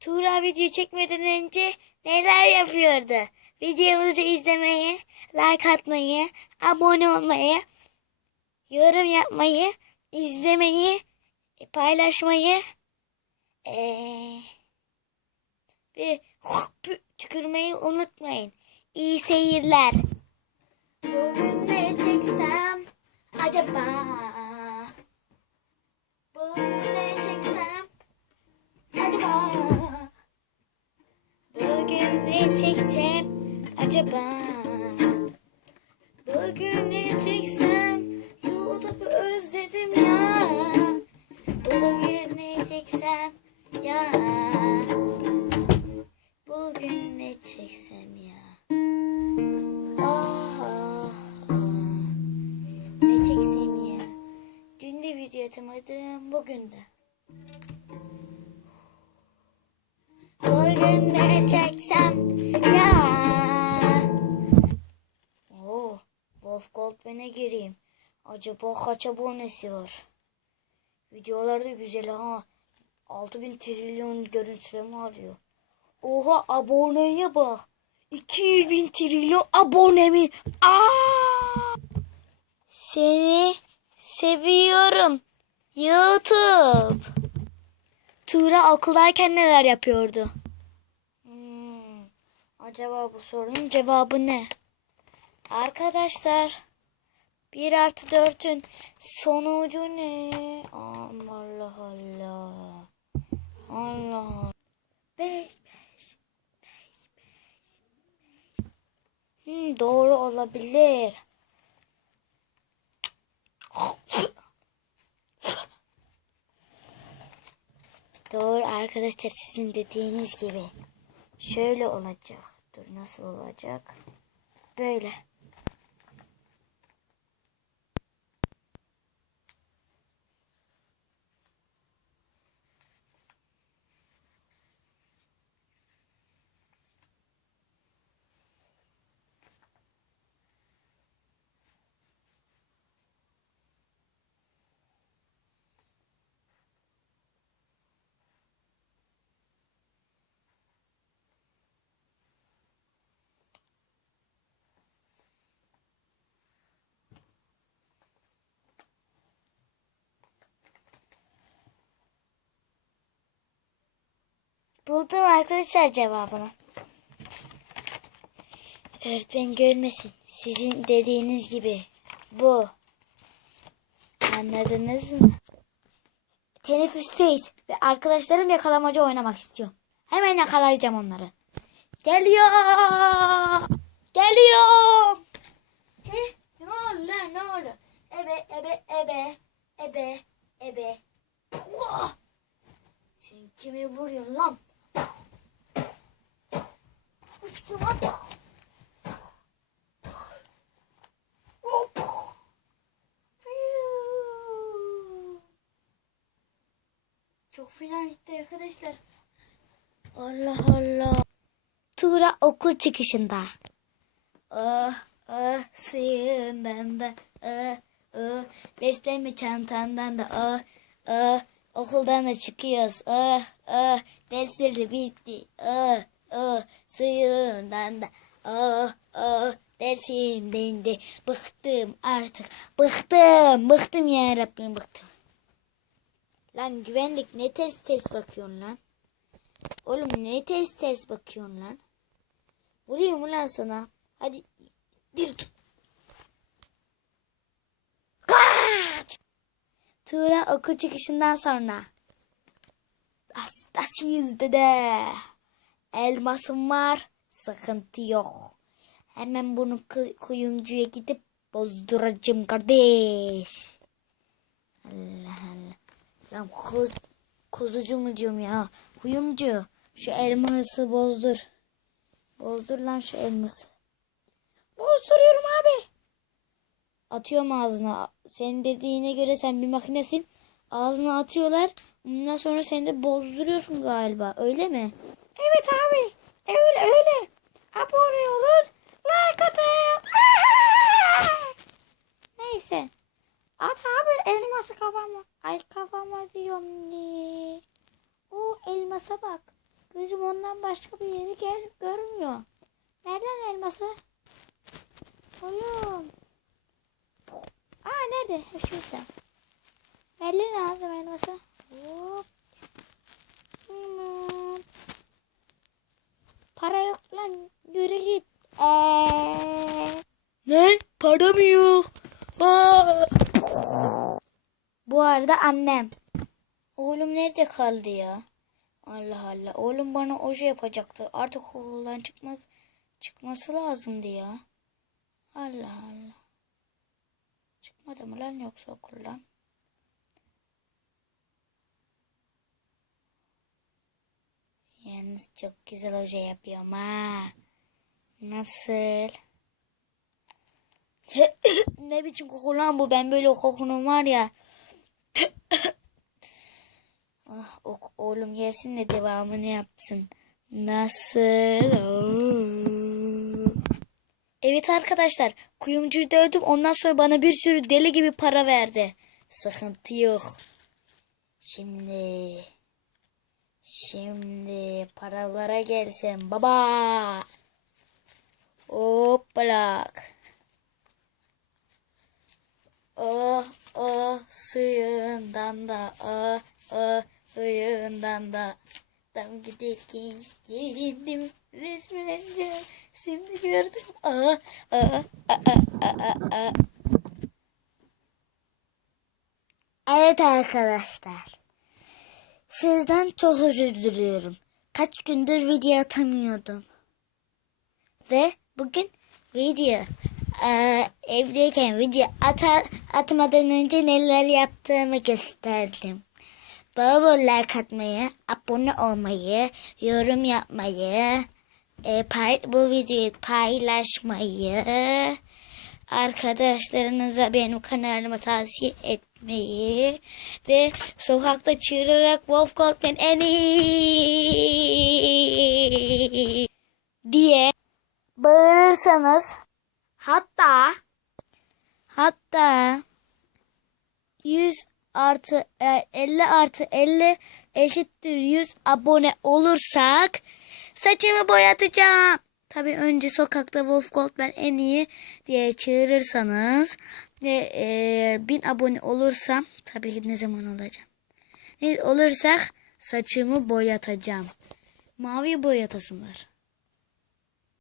Tuğra video çekmeden önce neler yapıyordu? Videomuzu izlemeyi, like atmayı, abone olmayı, yorum yapmayı, izlemeyi, paylaşmayı ve tükürmeyi unutmayın. İyi seyirler. Bugün ne çeksem acaba? Bugün ne çeksem acaba? Bugün ne çeksem acaba? Bugün ne çeksem YouTube'u özledim ya. Bugün ne çeksem ya. Bugün ne çeksem ya. Ah, ah, ah. Ne çeksem ya. Dün de video atamadım, bugün de. Bugün ne çeksem ya. Oo, Wolf Goldman'e gireyim. Acaba kaç abonesi var? Videolar da güzel ha. 6000 trilyon görüntüleme alıyor. Oha, aboneye bak. 200 bin trilyon abone mi? Aa! Seni seviyorum YouTube. Tuğra okuldayken neler yapıyordu? Acaba bu sorunun cevabı ne? Arkadaşlar, 1+4'ün sonucu ne? Allah Allah. Allah Allah. 5. Doğru olabilir. Doğru arkadaşlar, sizin dediğiniz gibi. Şöyle olacak. Dur, nasıl olacak? Böyle. Buldum arkadaşlar cevabını. Öğretmen görmesin. Sizin dediğiniz gibi bu. Anladınız mı? Teneffüsteyiz ve arkadaşlarım yakalamaca oynamak istiyor. Hemen yakalayacağım onları. Geliyor. Geliyorum. Ne oldu lan, ne oldu? Ebe. Puh! Sen kimi vuruyorsun lan? Üstüme bak. Çok fena gitti arkadaşlar. Allah Allah. Tuğra okul çıkışında. Suyundan da beslenme çantandan da okuldan da çıkıyoruz. Dersler de bitti. Suyundan da dersinden de bıktım artık. Bıktım ya Rabbim, bıktım. Lan güvenlik, ne ters bakıyorsun lan? Oğlum ne ters bakıyorsun lan? Vurayım ulan sana. Hadi. Dur. Kaç! Tuğra okul çıkışından sonra. Hastasıyız dede. Elmasım var. Sıkıntı yok. Hemen bunu kuyumcuya gidip bozduracağım kardeş. Allah Allah. Lan kuzucu mu diyorum ya. Kuyumcu. Şu elması bozdur. Bozdur lan şu elması. Bozduruyorum abi. Atıyorum ağzına. Senin dediğine göre sen bir makinesin. Ağzına atıyorlar. Ondan sonra sen de bozduruyorsun galiba. Öyle mi? Evet abi. Öyle. Abone olun. Like atın. Neyse. At abi elması kafama. Ay, kafama diyorum. O elmasa bak. Gözüm ondan başka bir yeri görmüyor. Nereden elması? Oğlum. Nerede? Şurada. Belli lazım elması. Hop. Para yok lan. Yürü git. Ne? Para mı yok? Bu arada annem. Oğlum nerede kaldı ya? Allah Allah. Oğlum bana oje yapacaktı. Artık okuldan çıkması lazımdı ya. Allah Allah. Çıkmadı mı lan yoksa okuldan? Yalnız çok güzel oje yapıyorum ha. Nasıl? Ne biçim koku lan bu? Ben böyle kokunum var ya. Oğlum gelsin de devamını yapsın. Nasıl? Evet arkadaşlar. Kuyumcuyu dövdüm. Ondan sonra bana bir sürü deli gibi para verdi. Sıkıntı yok. Şimdi paralara gelsin baba. Hoppalak. Suyundan da suyundan da tam giderken giyindim resmine şimdi gördüm Evet arkadaşlar, sizden çok özür diliyorum. Kaç gündür video atamıyordum ve bugün evdeyken video atmadan önce neler yaptığımı gösterdim. Bol bol like atmayı, abone olmayı, yorum yapmayı, bu videoyu paylaşmayı, arkadaşlarınıza benim kanalıma tavsiye etmeyi ve sokakta çığırarak Wolf Goldman en iyi diye bağırırsanız, hatta 100 artı 50 artı 50 eşittir 100 abone olursak saçımı boyatacağım. Tabii önce sokakta Wolf Goldman en iyi diye çığırırsanız ve 1000 abone olursam, tabii ki ne zaman olacağım? Ne olursak saçımı boyatacağım. Mavi boyatasım var.